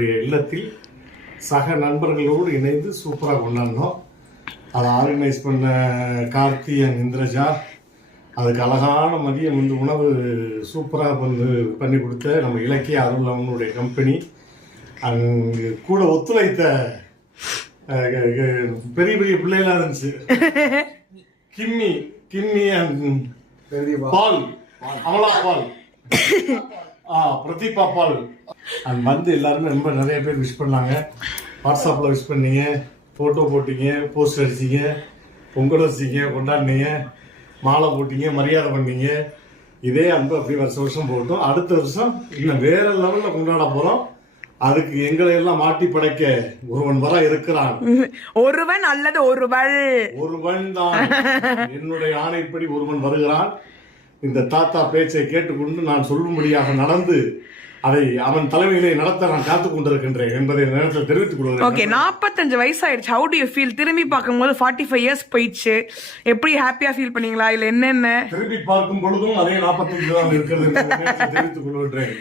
இல்லத்தில் சக நண்பர்களோடு இணைந்து சூப்பராக கொண்டாடினோம். அதை ஆர்கனைஸ் பண்ண கார்த்தி அண்ட் இந்திரஜா, அதுக்கு அழகான மதியம் உணவு சூப்பராக பண்ணி கொடுத்த நம்ம இலக்கிய அருள் அவனுடைய கம்பெனி, அங்கே கூட ஒத்துழைத்த பெரிய பெரிய பிள்ளைகளாக இருந்துச்சு. கிம்மி அண்ட் பால், அமலா பால், பிரதீபா பால் வந்து எல்லாருமே ரொம்ப நிறைய பேர் விஷ் பண்ணாங்க. வாட்ஸ்அப்பில் விஷ் பண்ணீங்க, ஃபோட்டோ போட்டீங்க, போஸ்ட் அடிச்சிங்க, பொங்கல் வச்சிங்க, கொண்டாடினீங்க, மாலை போட்டீங்க, மரியாதை பண்ணீங்க. இதே அன்பு அப்படி வருஷம் போட்டோம். அடுத்த வருஷம் இன்னும் வேற லெவலில் கொண்டாட போகிறோம். அதுக்கு எங்களை எல்லாம் மாட்டி படைக்க ஒருவன் வர இருக்கிறான். ஒருவன் அல்லது ஒருவன் தான். என்னுடைய ஆணைப்படி ஒருவன் வருகிறான். இந்த தாத்தா பேச்சை கேட்டுக்கொண்டு நான் சொல்லும்படியாக நடந்து அதை அவன் தலைமையிலே நடத்த நான் காத்துக் கொண்டிருக்கின்றேன் என்பதை நேரத்தில் தெரிவித்துக் கொள்கிறேன். ஓகே, 45 வயசாயிடுச்சு. How to you feel? திரும்பி பார்க்கும்போது 45 இயர்ஸ் போயிடுச்சு. எப்படி ஹாப்பியா ஃபீல் பண்ணீங்களா இல்ல என்னென்ன? திரும்பி பார்க்கும் பொழுதும் அதே 45 தான் இருக்கிறது தெரிவித்துக் கொள்கின்றேன்.